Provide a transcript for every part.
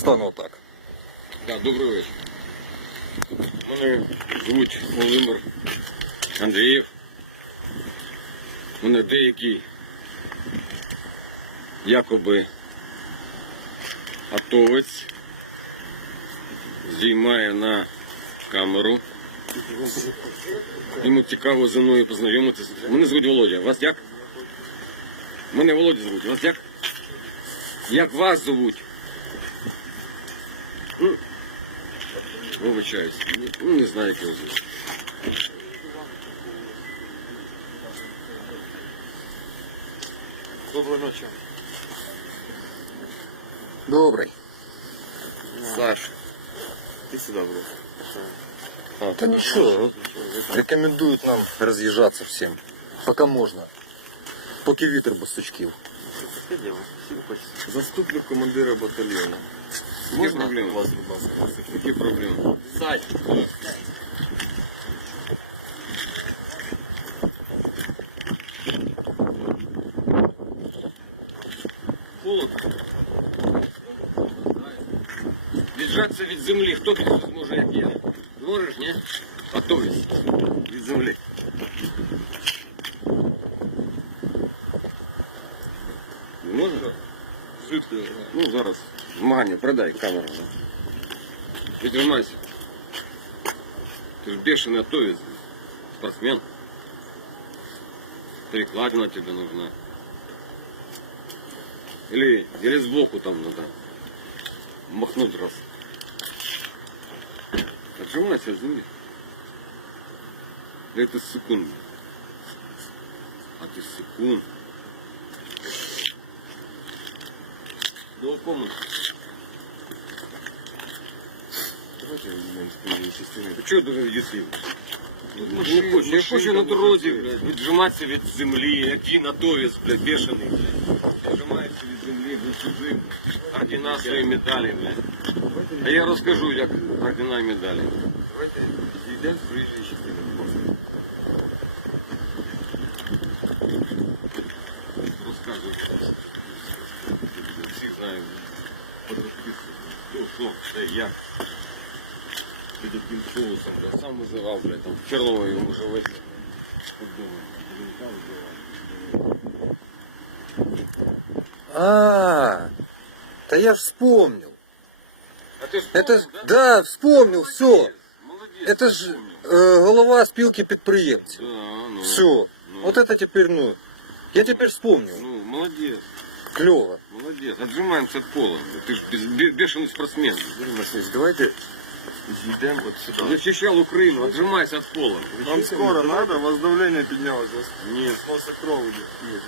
стану отак. Так, добрий вечір. Мене звуть Володимир Андрієв. Мене деякі якоби атовець знімає на камеру. Йому цікаво зі мною познайомитися. Мене звуть Володя. Вас як? Мене Володя звуть. Вас як? Як вас звуть? Вибачаюсь. Ну, не знаю, як його звуть. Доброй ночи. Добрий. Саш, ты сюда брось. Та нічого, рекомендують нам роз'їжджатися всім. Поки можна. Поки вітер без сучків. Заступник командира батальйону. Які Можна проблеми? вас, будь ласка? Які проблеми? Сядь. Холодно. Віджатися від землі, хто більше зможе, як я? Зможеш, ні? Готовість від землі. Не можеш? Жидко. Ну, зараз. Змагання, продай камеру. Віджимайся. Ты же бешеный атовец, спортсмен. Перекладина тебе нужна. Или, или сбоку там надо махнуть раз. Отжимайся, земли. Да это секунд. А ты секунд. До комнаты. Давайте я з передньої частини. А чого дуже відсів? Не хочу, я хочу на дорозі, блядь, віджиматися від землі, який натовець, блядь, бешений, блядь. Віджимається від землі, від чужим. Ордена свої медалі, блядь. А я розкажу, як ордена і медалі. Давайте зійдемо з проїжджої частини, Потрошки, хто, що, де, як. Під яким соусом, блядь. Сам визивав, блядь, там, в Черлова йому живеться. От дома, Черенка визивав. А, та я ж вспомнил. А ти ж Это ж, помнив, да? да, вспомнил, все. Молодець, молодець. Это ж э, голова спілки підприємців. Да, ну. Все. Ну. Вот это теперь, ну, я теперь вспомнил. Ну, молодец, Клево. молодец. Отжимаемся от пола. Ты ж без- бе- бешеный спортсмен. Юрій Васильович, давайте зійдемо от сюди. Защищал Украину, отжимайся от пола. Вам скоро надо? У вас давление піднялось, у вас Нет, з носа кров іде.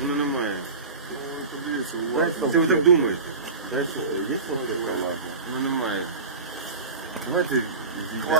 воно немає. Ну, ви подивіться, у Дай вас. стол. Це ви так думаєте? Дальше, є салфетка влажна? Воно немає. Давайте зійдемо.